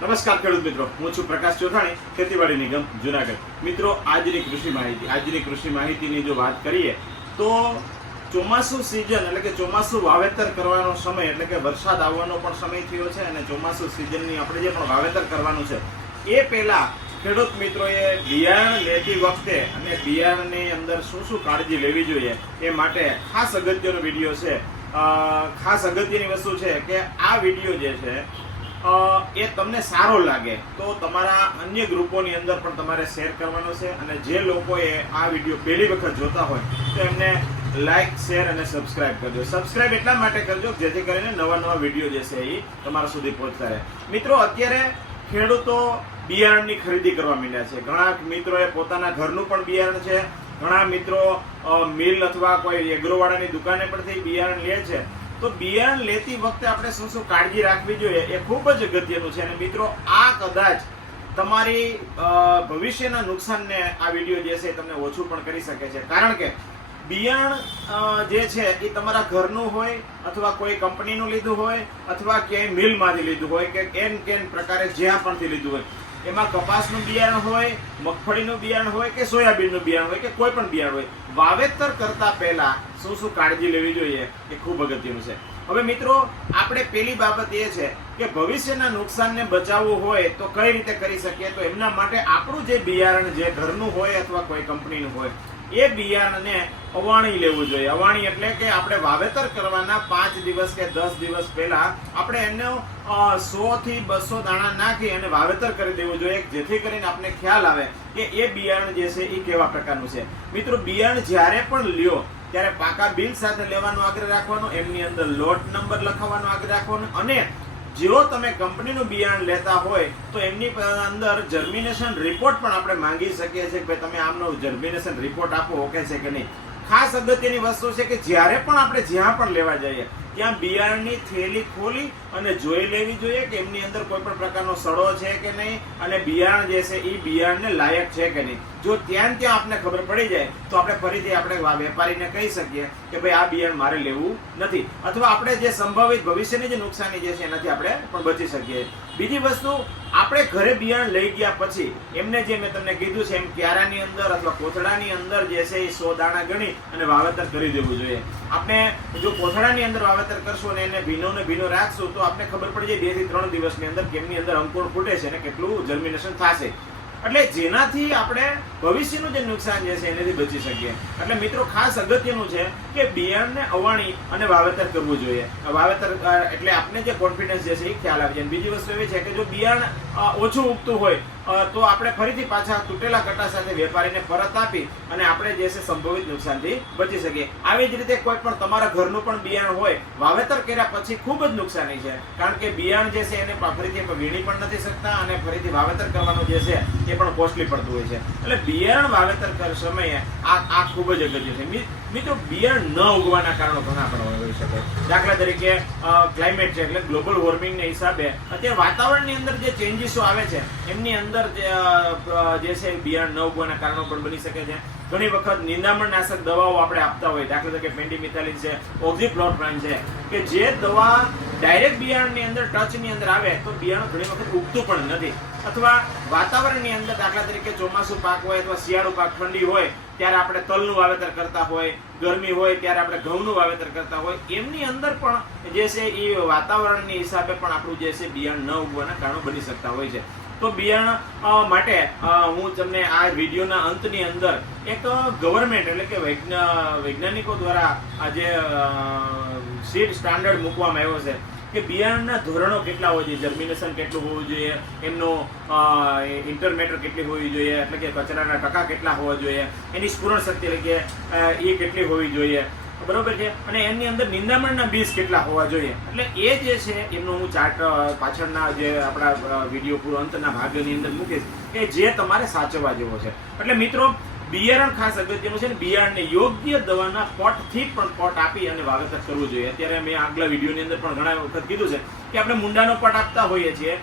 નમસ્કાર ખેડૂત મિત્રો. હું છું પ્રકાશ ચોથાણી, ખેતીવાડી નિગમ, જુનાગઢ. મિત્રો, આજની કૃષિ માહિતી, આજની કૃષિ માહિતીની જો વાત કરીએ, તો ચોમાસું સિઝન એટલે કે ચોમાસું વાવેતર કરવાનો સમય એટલે કે વરસાદ આવવાનો પણ સમય થયો છે અને ચોમાસું સિઝનની આપણે જે પણ વાવેતર કરવાનું છે, એ પહેલાં ખેડૂત મિત્રોએ બિયારણ લેતી વખતે અને બિયારણની અંદર શું શું કાળજી લેવી જોઈએ એ માટે ખાસ અગત્યનો વીડિયો છે. ખાસ અગત્યની વસ્તુ છે કે આ વીડિયો જે છે એ તમને સારો લાગે, તો તમારા અન્ય ગ્રુપોની અંદર પણ તમારે શેર કરવાનો છે અને જે લોકોએ આ વીડિયો પહેલી વખત જોતા હોય, તો એમને લાઈક, શેર અને સબસ્ક્રાઇબ કરજો. સબસ્ક્રાઇબ એટલા માટે કરજો જેથી કરીને નવા નવા વીડિયો જે છે એ તમારા સુધી પહોંચતા રહે. મિત્રો, અત્યારે ખેડૂતો બિયારણની ખરીદી કરવા માંડ્યા છે. ઘણા મિત્રોએ પોતાના ઘરનું પણ બિયારણ છે. ઘણા મિત્રો મિલ અથવા કોઈ એગ્રોવાળાની દુકાને પરથી બિયારણ લે છે. તો બિયારણ લેતી વખતે આપણે શું શું કાળજી રાખવી જોઈએ એ ખૂબ જ અગત્યનું છે. અને મિત્રો, આ કદાચ તમારી ભવિષ્યના નુકસાનને આ વીડિયો જે છે તમને ઓછું પણ કરી શકે છે. કારણ કે બિયારણ જે છે એ તમારા ઘરનું હોય અથવા કોઈ કંપનીનું લીધું હોય અથવા ક્યાંય મિલમાંથી લીધું હોય કે કેન કેન પ્રકારે જ્યાં પણથી લીધું હોય. એમાં કપાસનું બિયારણ હોય, મગફળીનું બિયારણ હોય કે સોયાબીનનું બિયારણ હોય કે કોઈ પણ બિયારણ હોય. વાવેતર કરતા પહેલા શું શું કાળજી લેવી જોઈએ એ ખૂબ અગત્યનું છે. હવે મિત્રો, આપણે પેલી બાબત એ છે કે ભવિષ્યના નુકસાનને બચાવવું હોય તો કઈ રીતે કરી શકીએ? તો એમના માટે આપણું જે બિયારણ જે ઘરનું હોય અથવા કોઈ કંપનીનું હોય, એ બિયારણને અવાણી લેવું જોઈએ. અવાણી એટલે કે આપણે વાવેતર કરવાના પાંચ દિવસ કે દસ દિવસ પહેલા આપણે એનો સો થી બસો દાણા નાખી અને વાવેતર કરી દેવું જોઈએ, જેથી કરીને આપણે ખ્યાલ આવે કે એ બિયારણ જે છે એ કેવા પ્રકારનું છે. મિત્રો, બિયારણ જ્યારે પણ લ્યો ત્યારે પાકા બિલ સાથે લેવાનો આગ્રહ રાખવાનો, એમની અંદર લોટ નંબર લખાવવાનો આગ્રહ રાખવાનો, અને જો તમે કંપનીનું બિયારણ લેતા હોય, તો એમની અંદર જર્મિનેશન રિપોર્ટ પણ આપણે માંગી શકીએ છીએ કે તમે આમનો જર્મિનેશન રિપોર્ટ આપો, ઓકે છે કે નહીં? ખાસ અગત્યની વસ્તુ છે કે જ્યારે પણ આપણે જ્યાં પણ લેવા જઈએ ત્યાં બિયારણની થેલી ખોલી અને જોઈ લેવી જોઈએ કે એમની અંદર કોઈ પણ પ્રકારનો સડો છે કે નહીં અને બિયારણ જે છે એ બિયારણને લાયક છે કે નહીં. જો ત્યાં ત્યાં આપણે ખબર પડી જાય, તો આપણે ફરીથી આપણે વેપારીને કહી શકીએ કે ભાઈ આ બિયારણ મારે લેવું નથી. અથવા આપણે જે સંભવિત ભવિષ્યની જે નુકસાની જે છે એનાથી આપણે પણ બચી શકીએ. બીજી વસ્તુ, આપણે ઘરે બિયારણ લઈ ગયા પછી, એમને જે મેં તમને કીધું છે એમ ક્યારાની અંદર અથવા કોથળાની અંદર જે છે એ સો દાણા ગણી અને વાવેતર કરી દેવું જોઈએ. આપણે જો કોથળાની અંદર વાવેતર કરશું અને એને ભીનો ને ભીનો રાખશો, તો આપણે ખબર પડી જાય બેથી ત્રણ દિવસની અંદર કેમની અંદર અંકુર ફૂટે છે અને કેટલું જર્મિનેશન થશે. એટલે જેનાથી આપણે ભવિષ્યનું જે નુકસાન જે છે એનાથી બચી શકીએ. એટલે મિત્રો, ખાસ અગત્યનું છે કે બિયારણને અવાણી અને વાવેતર કરવું જોઈએ. વાવેતર એટલે આપણે જે કોન્ફિડન્સ જે છે એ ખ્યાલ આવી જાય. બીજી વસ્તુ એવી છે કે જો બિયારણ ઓછું ઉગતું હોય તો આપણે ફરીથી પાછા તૂટેલા કટા સાથે વેપારીને પરત આપી અને આપણે જે છે સંભવિત નુકસાનથી બચી શકીએ. આવી જ રીતે કોઈ પણ તમારા ઘરનું પણ બિયારણ હોય, વાવેતર કર્યા પછી ખૂબ જ નુકસાની છે. કારણ કે બિયારણ જે છે એને ફરીથી વીણી પણ નથી શકતા અને ફરીથી વાવેતર કરવાનું જે છે એ પણ કોસ્ટલી પડતું હોય છે. એટલે બિયારણ વાવેતર સમયે આ આ ખૂબ જ અગત્ય છે. મિત્રો, બિયારણ ન ઉગવાના કારણો ઘણા પણ હોઈ શકે. દાખલા તરીકે ક્લાઇમેટ છે એટલે ગ્લોબલ વોર્મિંગના હિસાબે અત્યારે વાતાવરણની અંદર જે ચેન્જીસો આવે છે, એમની અંદર જે છે બિયારણ ન ઉગવાના કારણો પણ બની શકે છે. ઘણી વખત નિંદામણ નાશક દવાઓ આપણે આપતા હોય. દાખલા તરીકે પેન્ડીમિથાલિન છે ઓક્ઝીક્લોરોક્વિન છે, કે જે દવા ડાયરેક્ટ બિયારણની અંદર ટચની અંદર આવે, તો બિયારણ ઘણી વખત ઉગતું પણ નથી. અથવા વાતાવરણની અંદર દાખલા તરીકે ચોમાસું પાક હોય અથવા શિયાળુ પાક ઠંડી હોય, ત્યારે આપણે તલનું વાવેતર કરતા હોય, ગરમી હોય, ત્યારે આપણે ઘઉંનું વાવેતર કરતા હોય, એમની અંદર પણ જે છે એ વાતાવરણની હિસાબે પણ આપણું જે છે બિયારણ ન ઉગવાના કારણો બની શકતા હોય છે. તો બિયારણ માટે હું તમને આ વિડીયોના અંતની અંદર એક ગવર્મેન્ટ એટલે કે વૈજ્ઞાનિકો દ્વારા આ જે સીડ સ્ટાન્ડર્ડ મૂકવામાં આવ્યો છે કે બિયારણના ધોરણો કેટલા હોવા જોઈએ? જર્મિનેશન કેટલું હોવું જોઈએ? એમનો ઇન્ટરમેટર કેટલી હોવી જોઈએ? એટલે કે કચરાના ટકા કેટલા હોવા જોઈએ? એની સ્ફુરણ શક્તિ એટલે કે એ કેટલી હોવી જોઈએ? બરોબર છે? અને એમની અંદર નિંદામણના બીજ કેટલા હોવા જોઈએ? એટલે એ જે છે, એમનો હું ચાર્ટ પાછળના જે આપણા વીડિયો પૂરો અંતના ભાગની અંદર મૂકીશ કે જે તમારે સાચવવા જેવો છે. એટલે મિત્રો બિયારણ ખાસ અગત્યનું છે ને બિયારણને યોગ્ય દવાના પોટથી પણ પોટ આપી અને વાવેતર કરવું જોઈએ. અત્યારે મેં આગલા વિડીયોની અંદર પણ ઘણા વખત કીધું છે કે આપણે મુંડાનો પટ આપતા હોઈએ છીએ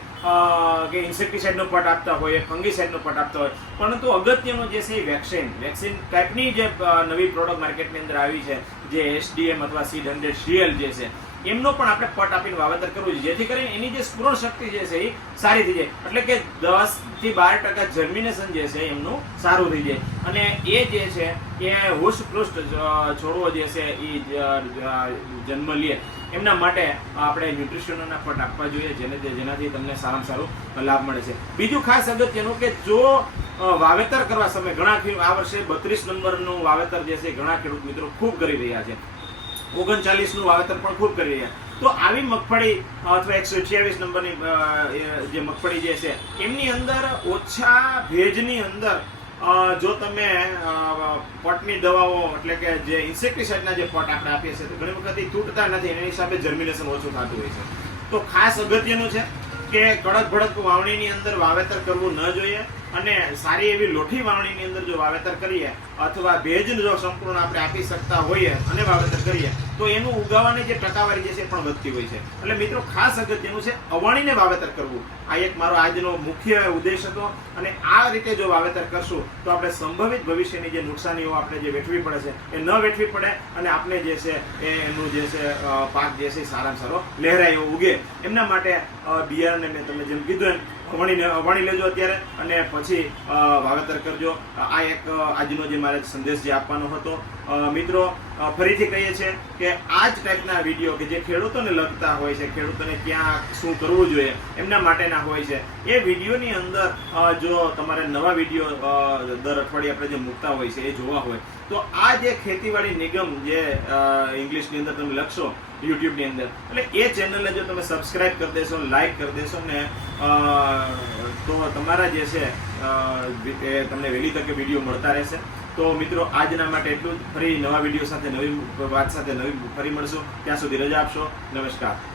કે ઇન્સેક્ટિસાઇડનો પટ આપતા હોઈએ, ફંગીસાઇડનો પટ આપતા હોય પરંતુ અગત્યનો જે છે એ વેક્સિન. વેક્સિન ટાઈપની જે નવી પ્રોડક્ટ માર્કેટની અંદર આવી છે, જે એસડીએમ અથવા સી હંડ્રેડ સીએલ જે છે એમનો પણ આપણે પટ આપીને વાવેતર કરવું જોઈએ જેથી કરીને એની જે સ્ફુરણ શક્તિ જે છે એ સારી થઈ જાય. એટલે કે દસથી બાર ટકા જર્મિનેશન જે છે એમનું સારું થઈ જાય. અને એ જે છે એ હુષ્ટપૃષ્ટ જ- છોડવો જે છે એ જન્મ લે. એમના માટે આપણે ન્યુટ્રિશનના પટ આપવા જોઈએ જેને જેનાથી તમને સારામાં સારું લાભ મળે છે. બીજું ખાસ અગત્યનું કે જો વાવેતર કરવા સમયે ઘણા આ વર્ષે બત્રીસ નંબરનું વાવેતર જે છે ઘણા ખેડૂત મિત્રો ખૂબ કરી રહ્યા છે. ઓગણચાલીસનું વાવેતર પણ ખૂબ કરી રહ્યા. તો આવી મગફળી, અથવા એકસો અઠ્યાવીસ નંબરની જે મગફળી જે છે, એમની અંદર ઓછા ભેજની અંદર જો તમે પટની દવાઓ, એટલે કે જે ઇન્સેક્ટિસાઇડના જે પટ આપણે આપીએ છીએ ઘણી વખત તૂટતા નથી, એની હિસાબે જર્મિનેશન ઓછું થતું હોય છે. તો ખાસ અગત્યનું છે કે કડક ભડક વાવણીની અંદર વાવેતર કરવું ન જોઈએ. અને સારી એવી લોઠી વાવણીની અંદર જો વાવેતર કરીએ, અથવા ભેજ જો સંપૂર્ણ આપણે આપી શકતા હોઈએ અને વાવેતર કરીએ, તો એનું ઉગાવવાની જે ટકાવારી જે છે પણ વધતી હોય છે. એટલે મિત્રો, ખાસ અગત્યનું છે અવાણીને વાવેતર કરવું. આ એક મારો આજનો મુખ્ય ઉદ્દેશ હતો અને આ રીતે જો વાવેતર કરશું, તો આપણે સંભવિત ભવિષ્યની જે નુકસાનીઓ આપણે જે વેઠવી પડે છે, એ ન વેઠવી પડે અને આપણે જે છે એ એનું જે છે પાક જે છે સારામાં સારો લહેરાયો ઉગે. એમના માટે બિયારણને મેં તમે જેમ કીધું એમ અવણીને વણી લેજો અત્યારે અને પછી વાવેતર કરજો. આ એક આજનો જે મારે સંદેશ જે આપવાનો હતો. મિત્રો ફરીથી કહીએ છીએ કે આ જ ટાઈપના વીડિયો કે જે ખેડૂતોને લગતા હોય છે, ખેડૂતોને ક્યાં શું કરવું જોઈએ, એમના માટેના હોય છે, એ વિડીયોની અંદર જો તમારે નવા વીડિયો દર અઠવાડિયે આપણે જે મૂકતા હોય છે, એ જોવા હોય, તો આ જે ખેતીવાડી નિગમ જે ઇંગ્લિશની અંદર તમે લખશો યુટ્યુબની અંદર, એટલે એ ચેનલને જો તમે સબસ્ક્રાઇબ કરી દેશો લાઇક કરી દેશો ને તો તમારા જે છે તમને વહેલી તકે વીડિયો મળતા રહેશે. તો મિત્રો, આજના માટે એટલું જ. ફરી નવા વીડિયો સાથે, નવી વાત સાથે, નવી ફરી મળશું. ત્યાં સુધી રજા આપશો. નમસ્કાર.